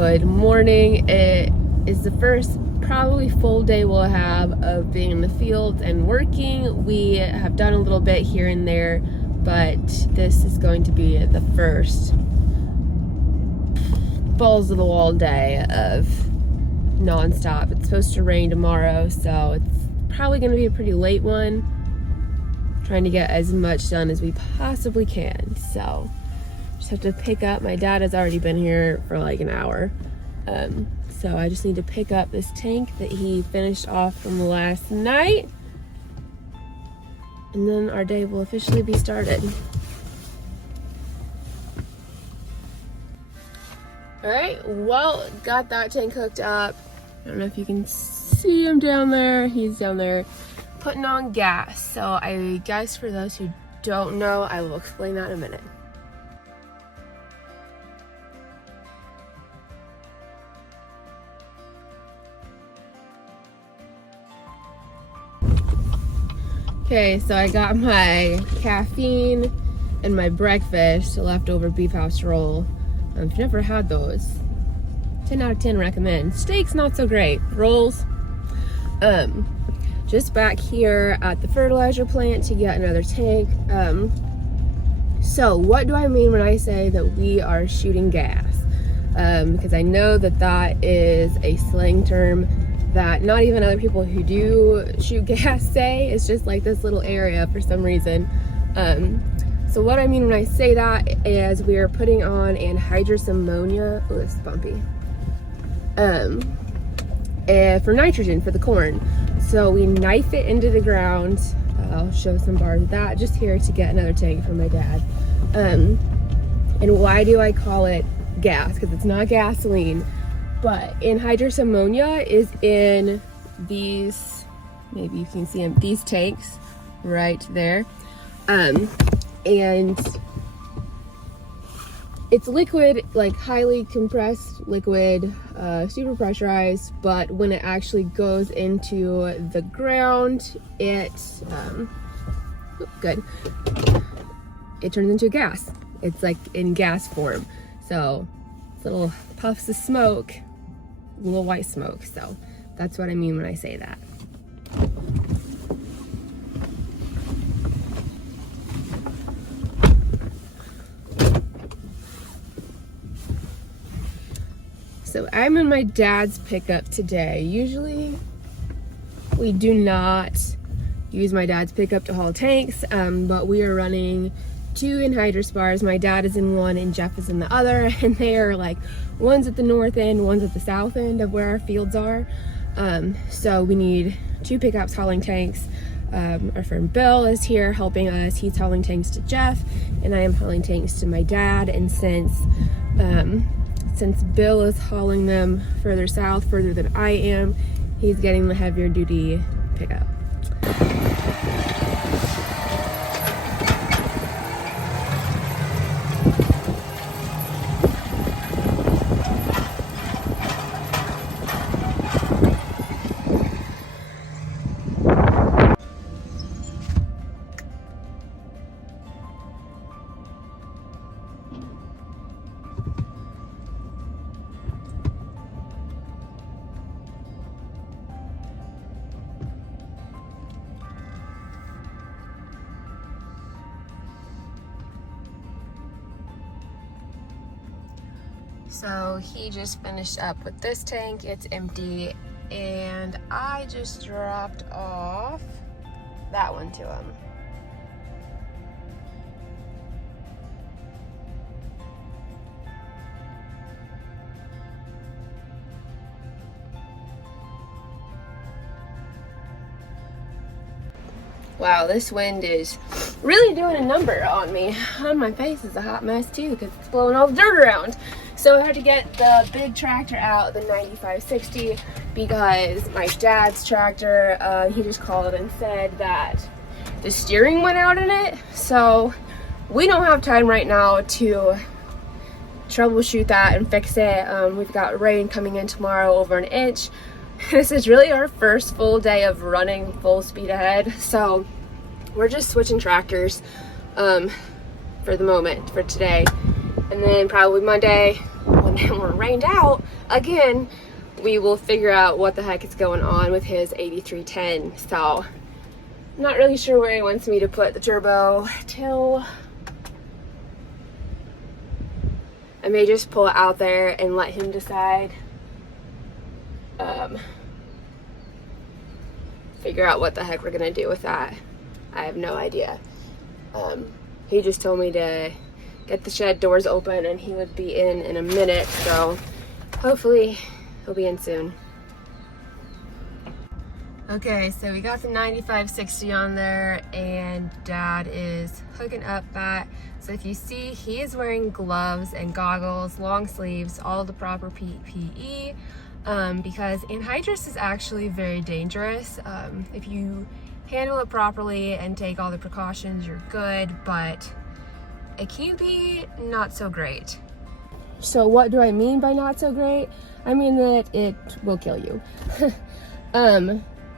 Good morning. It is the first probably full day we'll have of being in the field and working. We have done a little bit here and there, but this is going to be the first balls of the wall day of non-stop. It's supposed to rain tomorrow, so it's probably going to be a pretty late one. Trying to get as much done as we possibly can. So just have to pick up. My dad has already been here for like an hour. So I just need to pick up this tank that he finished off from last night. And then our day will officially be started. All right, well, got that tank hooked up. I don't know if you can see him down there. He's down there putting on gas. So I guess for those who don't know, I will explain that in a minute. Okay, so I got my caffeine and my breakfast, a leftover beef house roll. I've never had those. 10 out of 10 recommend. Steaks, not so great. Rolls. Just back here at the fertilizer plant to get another tank. So what do I mean when I say that we are shooting gas? Because I know that that is a slang term that not even other people who do shoot gas say. It's just like this little area for some reason. So what I mean when I say that is we are putting on anhydrous ammonia. Oh, this is bumpy. For nitrogen for the corn. So we knife it into the ground. I'll show some bars of that just here to get another tank for my dad. And why do I call it gas? Because it's not gasoline. But anhydrous ammonia is in these, maybe you can see them, these tanks right there. And it's liquid, like highly compressed liquid, super pressurized, but when it actually goes into the ground, it turns into a gas. It's like in gas form. So little puffs of smoke, little white smoke. So that's what I mean when I say that. So I'm in my dad's pickup today. Usually we do not use my dad's pickup to haul tanks, but we are running 2 anhydrous bars. My dad is in one and Jeff is in the other, and they are like, one's at the north end, one's at the south end of where our fields are. So we need 2 pickups hauling tanks. Our friend Bill is here helping us. He's hauling tanks to Jeff, and I am hauling tanks to my dad. And since Bill is hauling them further south, further than I am, he's getting the heavier duty pickup. So he just finished up with this tank. It's empty, and I just dropped off that one to him. Wow, this wind is really doing a number on me. On my face is a hot mess too because it's blowing all the dirt around. So I had to get the big tractor out, the 9560, because my dad's tractor, he just called and said that the steering went out in it. So we don't have time right now to troubleshoot that and fix it. We've got rain coming in tomorrow, over an inch. This is really our first full day of running full speed ahead. So we're just switching tractors for the moment, for today. And then probably Monday, we'll and then we're rained out again, we will figure out what the heck is going on with his 8310. So I'm not really sure where he wants me to put the turbo till I may just pull it out there and let him decide. Figure out what the heck we're gonna do with that. I have no idea. He just told me to get the shed doors open and he would be in a minute, so hopefully he'll be in soon. Okay, so we got the 9560 on there and Dad is hooking up that. So if you see, he is wearing gloves and goggles, long sleeves, all the proper PPE, because anhydrous is actually very dangerous. If you handle it properly and take all the precautions, you're good, but it can be not so great. So what do I mean by not so great? I mean that it will kill you.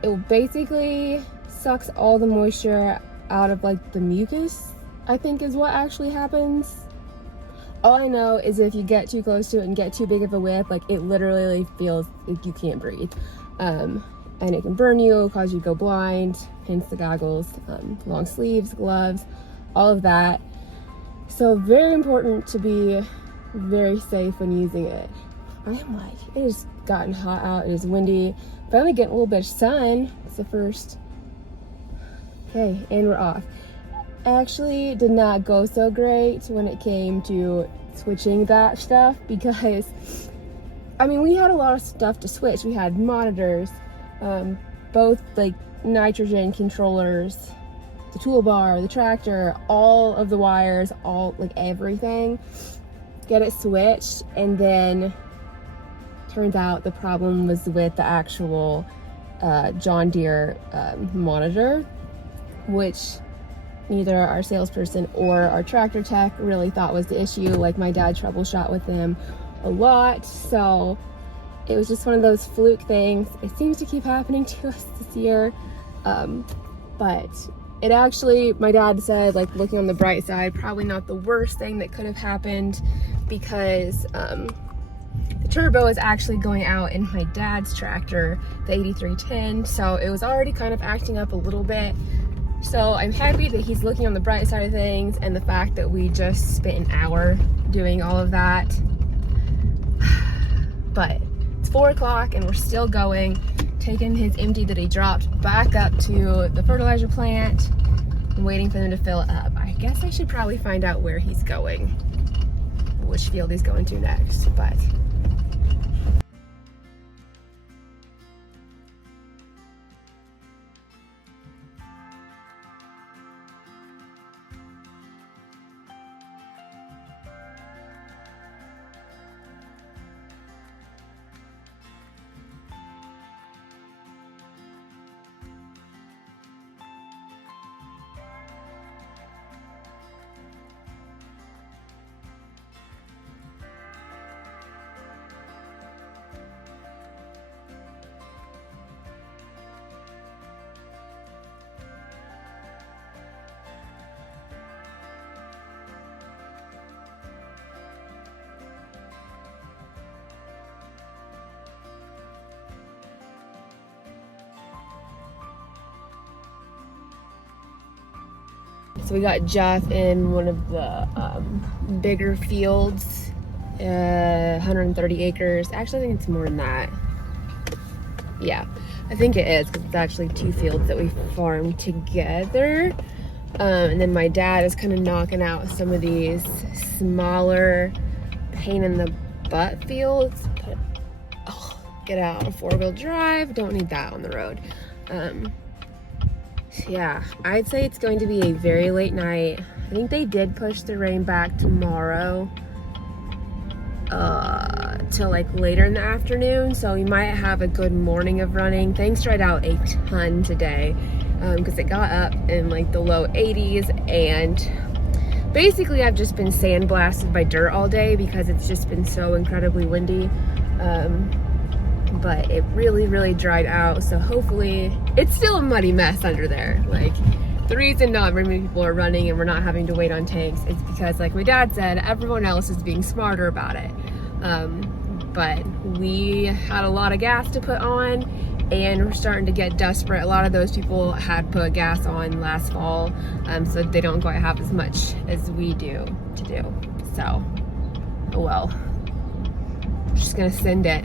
It basically sucks all the moisture out of like the mucus, I think is what actually happens. All I know is if you get too close to it and get too big of a whiff, like it literally feels like you can't breathe. And it can burn you, cause you to go blind, hence the goggles, long sleeves, gloves, all of that. So very important to be very safe when using it. I am like, it has gotten hot out, it is windy. Finally getting a little bit of sun. It's the first. Okay, and we're off. Actually did not go so great when it came to switching that stuff because, I mean, we had a lot of stuff to switch. We had monitors, both like nitrogen controllers, the toolbar, the tractor, all of the wires, all like everything. Get it switched, and then turns out the problem was with the actual John Deere monitor, which neither our salesperson or our tractor tech really thought was the issue. Like my dad troubleshot with them a lot, so it was just one of those fluke things. It seems to keep happening to us this year, but it actually, my dad said, like looking on the bright side, probably not the worst thing that could have happened, because the turbo is actually going out in my dad's tractor, the 8310, so it was already kind of acting up a little bit. So I'm happy that he's looking on the bright side of things, and the fact that we just spent an hour doing all of that. But it's 4 o'clock and we're still going, taking his empty that he dropped back up to the fertilizer plant and waiting for them to fill it up. I guess I should probably find out where he's going, which field he's going to next, but so we got Jeff in one of the bigger fields, 130 acres. Actually, I think it's more than that. Yeah, I think it is, because it's actually 2 fields that we farmed together. And then my dad is kind of knocking out some of these smaller pain in the butt fields. But, oh, get out on 4-wheel drive, don't need that on the road. Yeah, I'd say it's going to be a very late night. I think they did push the rain back tomorrow till like later in the afternoon, so we might have a good morning of running. Things dried out a ton today because it got up in like the low 80s, and basically I've just been sandblasted by dirt all day because it's just been so incredibly windy. But it really dried out, so hopefully it's still a muddy mess under there. Like, the reason not very many people are running and we're not having to wait on tanks is because, like my dad said, everyone else is being smarter about it. But we had a lot of gas to put on, and we're starting to get desperate. A lot of those people had put gas on last fall, so they don't quite have as much as we do to do. So, oh well. I'm just gonna send it.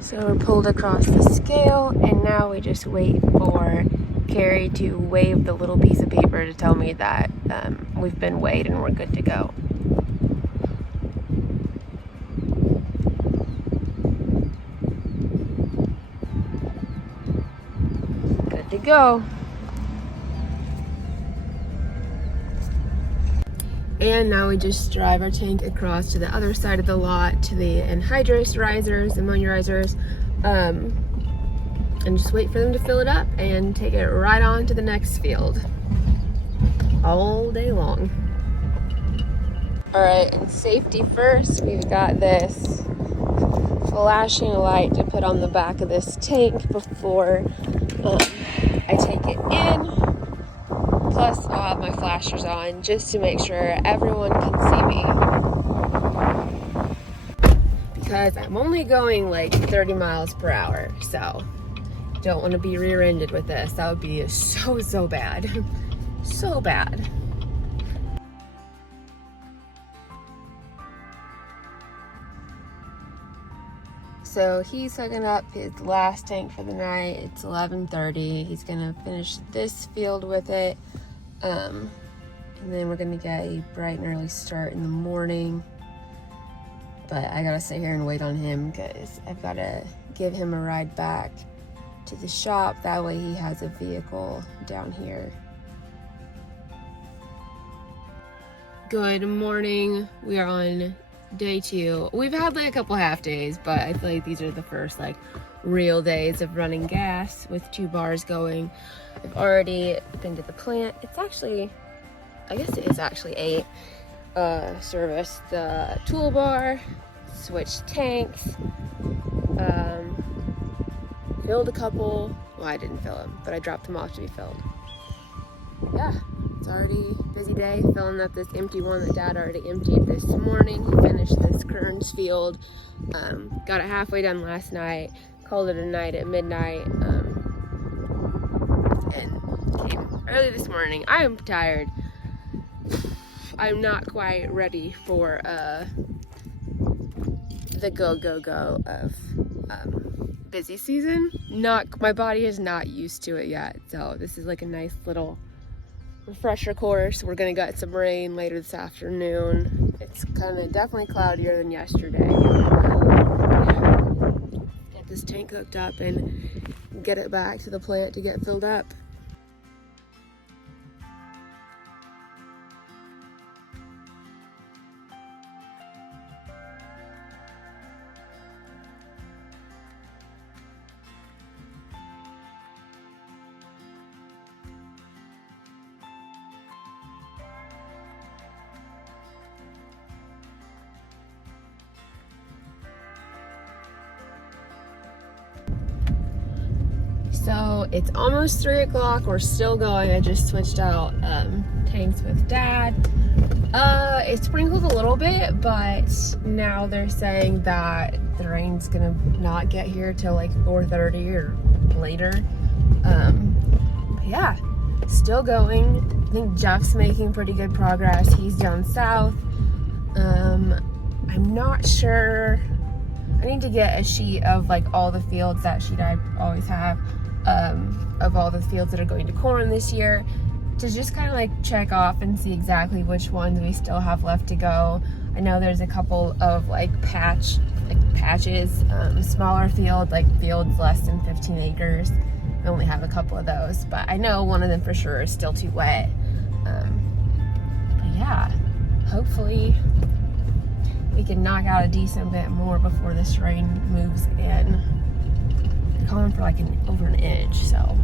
So we're pulled across the scale, and now we just wait for Carrie to wave the little piece of paper to tell me that we've been weighed and we're good to go. Good to go. And now we just drive our tank across to the other side of the lot to the anhydrous risers, ammonia risers, and just wait for them to fill it up and take it right on to the next field all day long. All right, and safety first, we've got this flashing light to put on the back of this tank before I take it in. Plus, I'll have my flashers on just to make sure everyone can see me. Because I'm only going like 30 miles per hour, so don't want to be rear-ended with this. That would be so bad. So bad. So he's hooking up his last tank for the night. It's 11:30. He's gonna finish this field with it. And then we're gonna get a bright and early start in the morning. But I gotta sit here and wait on him because I've gotta give him a ride back to the shop. That way he has a vehicle down here. Good morning. We are on day 2. We've had like a couple half days, but I feel like these are the first like real days of running gas with 2 bars going. I've already been to the plant. It's actually, I guess it is actually 8. Serviced the toolbar, switched tanks, filled a couple. Well, I didn't fill them, but I dropped them off to be filled. Yeah, it's already a busy day filling up this empty one that Dad already emptied this morning. He finished this Kearns field, got it halfway done last night, called it a night at midnight, and came early this morning. I am tired. I'm not quite ready for the go of busy season. My body is not used to it yet, so this is like a nice little refresher course. We're gonna get some rain later this afternoon. It's kind of definitely cloudier than yesterday. Get this tank hooked up and get it back to the plant to get filled up. So it's almost 3 o'clock. We're still going. I just switched out tanks with Dad. It sprinkled a little bit, but now they're saying that the rain's gonna not get here till like 4:30 or later. Yeah, still going. I think Jeff's making pretty good progress. He's down south. I'm not sure. I need to get a sheet of like all the fields, that sheet I always have, of all the fields that are going to corn this year, to just kind of like check off and see exactly which ones we still have left to go. I know there's a couple of like patches, smaller fields, like fields less than 15 acres. I only have a couple of those, but I know one of them for sure is still too wet. But yeah, hopefully we can knock out a decent bit more before this rain moves again. They're calling for like over an inch, so.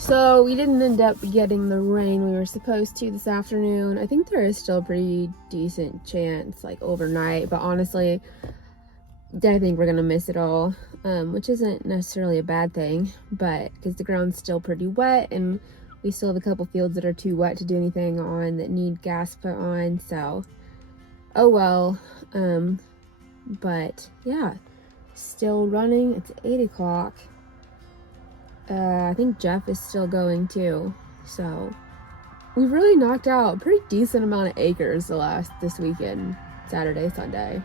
So we didn't end up getting the rain we were supposed to this afternoon. I think there is still a pretty decent chance, like overnight, but honestly, I think we're gonna miss it all, which isn't necessarily a bad thing, but because the ground's still pretty wet and we still have a couple fields that are too wet to do anything on that need gas put on, so oh well. But yeah, still running. It's 8 o'clock. I think Jeff is still going too, so we've really knocked out a pretty decent amount of acres this weekend, Saturday, Sunday.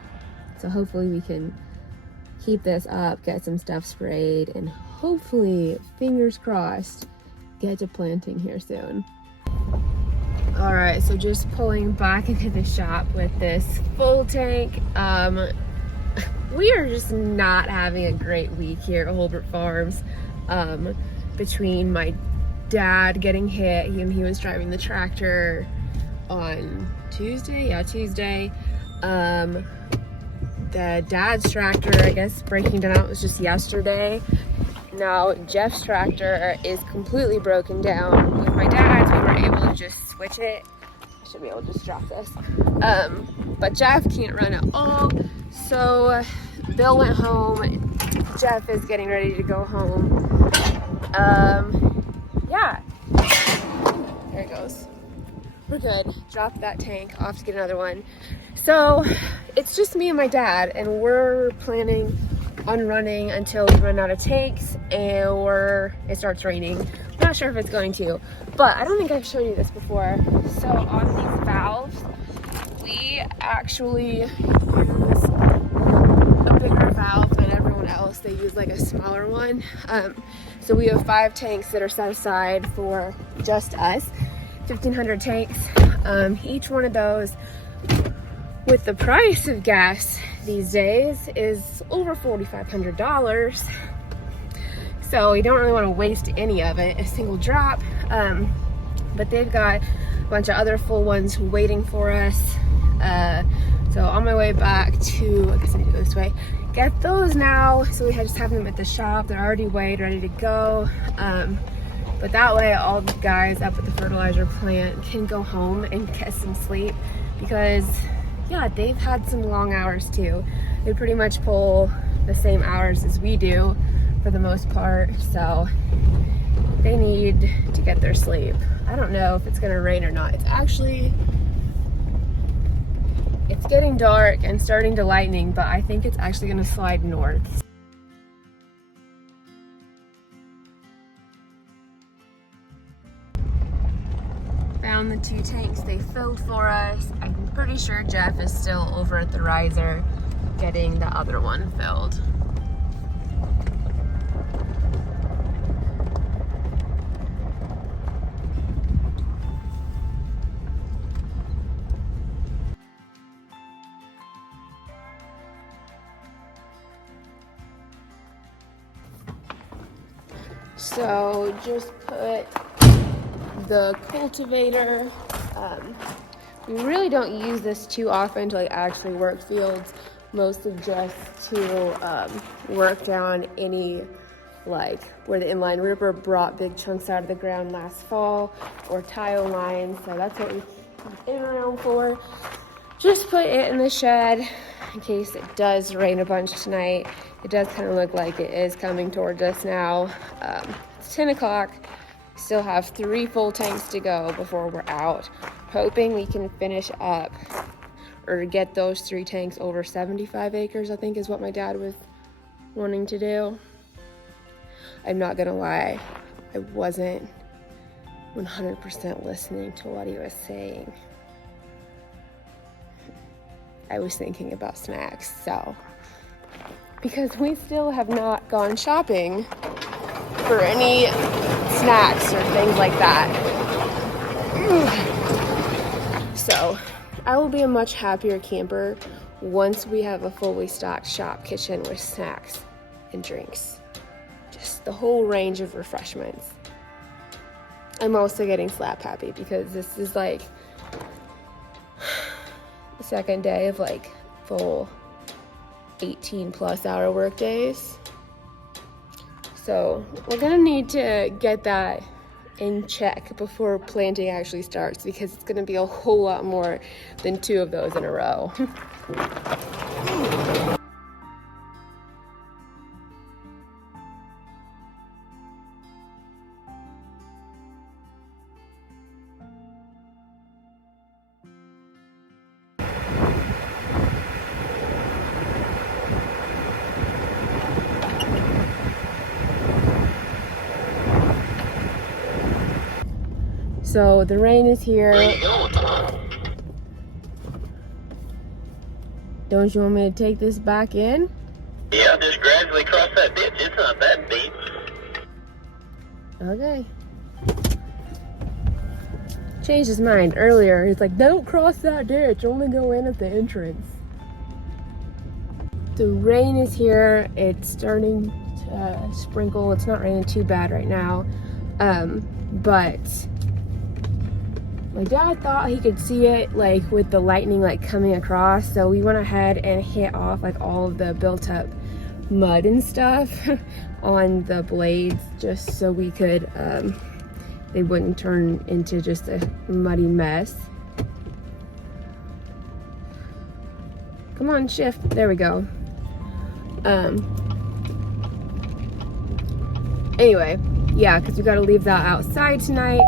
So hopefully we can keep this up, get some stuff sprayed, and hopefully, fingers crossed, get to planting here soon. All right, so just pulling back into the shop with this full tank. We are just not having a great week here at Holbert Farms. Between my dad getting hit, he was driving the tractor on Tuesday. The dad's tractor, I guess, breaking down, it was just yesterday. Now Jeff's tractor is completely broken down. With my dad's, we were able to just switch it. I should be able to just drop this. But Jeff can't run at all. So Bill went home. Jeff is getting ready to go home. Yeah. There it goes. We're good. Drop that tank, off to get another one. So it's just me and my dad, and we're planning on running until we run out of tanks or it starts raining. I'm not sure if it's going to, but I don't think I've shown you this before. So on these valves, we actually use a bigger valve than everyone else. They use like a smaller one. So we have 5 tanks that are set aside for just us, 1,500 tanks. Each one of those, with the price of gas these days, is over $4,500. So we don't really want to waste any of it, a single drop. But they've got a bunch of other full ones waiting for us. So on my way back to, I guess I need to go this way, get those now. So we just have them at the shop. They're already weighed, ready to go. But that way all the guys up at the fertilizer plant can go home and get some sleep, because yeah, they've had some long hours too. They pretty much pull the same hours as we do for the most part, so they need to get their sleep. I don't know if it's gonna rain or not. It's getting dark and starting to lightning, but I think it's actually gonna slide north. Found the 2 tanks they filled for us. I'm pretty sure Jeff is still over at the riser getting the other one filled. So just put the cultivator, we really don't use this too often to like actually work fields, mostly just to work down any, like where the inline ripper brought big chunks out of the ground last fall, or tile lines. So that's what we keep it around for. Just put it in the shed in case it does rain a bunch tonight. It does kind of look like it is coming towards us now. It's 10 o'clock. Still have 3 full tanks to go before we're out. Hoping we can finish up or get those 3 tanks over 75 acres, I think is what my dad was wanting to do. I'm not gonna lie, I wasn't 100% listening to what he was saying. I was thinking about snacks, so. Because we still have not gone shopping for any snacks or things like that. So I will be a much happier camper once we have a fully stocked shop kitchen with snacks and drinks. Just the whole range of refreshments. I'm also getting slap happy because this is like the second day of like full 18+ hour work days. So we're gonna need to get that in check before planting actually starts, because it's going to be a whole lot more than 2 of those in a row. So the rain is here. Where you going? Don't you want me to take this back in? Yeah, just gradually cross that ditch. It's not that deep. Okay. Changed his mind earlier. He's like, don't cross that ditch, only go in at the entrance. The rain is here. It's starting to sprinkle. It's not raining too bad right now. But my dad thought he could see it like with the lightning like coming across, so we went ahead and hit off like all of the built up mud and stuff on the blades, just so we could they wouldn't turn into just a muddy mess. Come on, shift. There we go. Anyway, yeah, because we got to leave that outside tonight.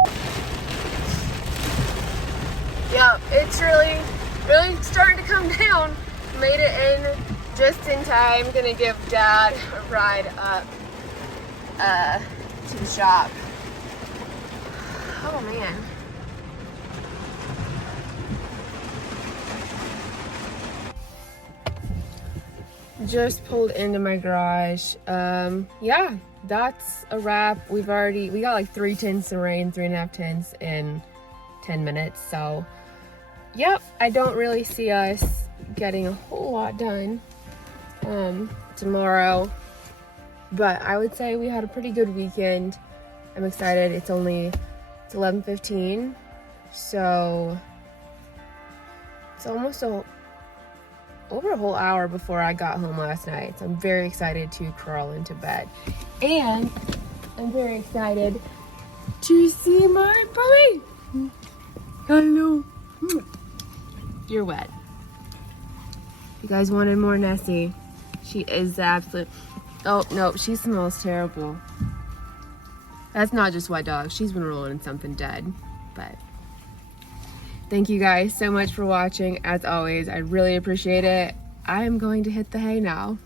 Yeah, it's really starting to come down. Made it in just in time. Gonna give Dad a ride up to the shop. Oh man. Just pulled into my garage. Yeah, that's a wrap. We got like 3 tenths of rain, 3.5 tenths in 10 minutes. So, yep, I don't really see us getting a whole lot done tomorrow. But I would say we had a pretty good weekend. I'm excited. It's 11:15, so it's almost over a whole hour before I got home last night. So I'm very excited to crawl into bed. And I'm very excited to see my puppy. Hello. You're wet. You guys wanted more Nessie. She is the absolute... Oh, no, she smells terrible. That's not just wet dog. She's been rolling in something dead. But thank you guys so much for watching. As always, I really appreciate it. I am going to hit the hay now.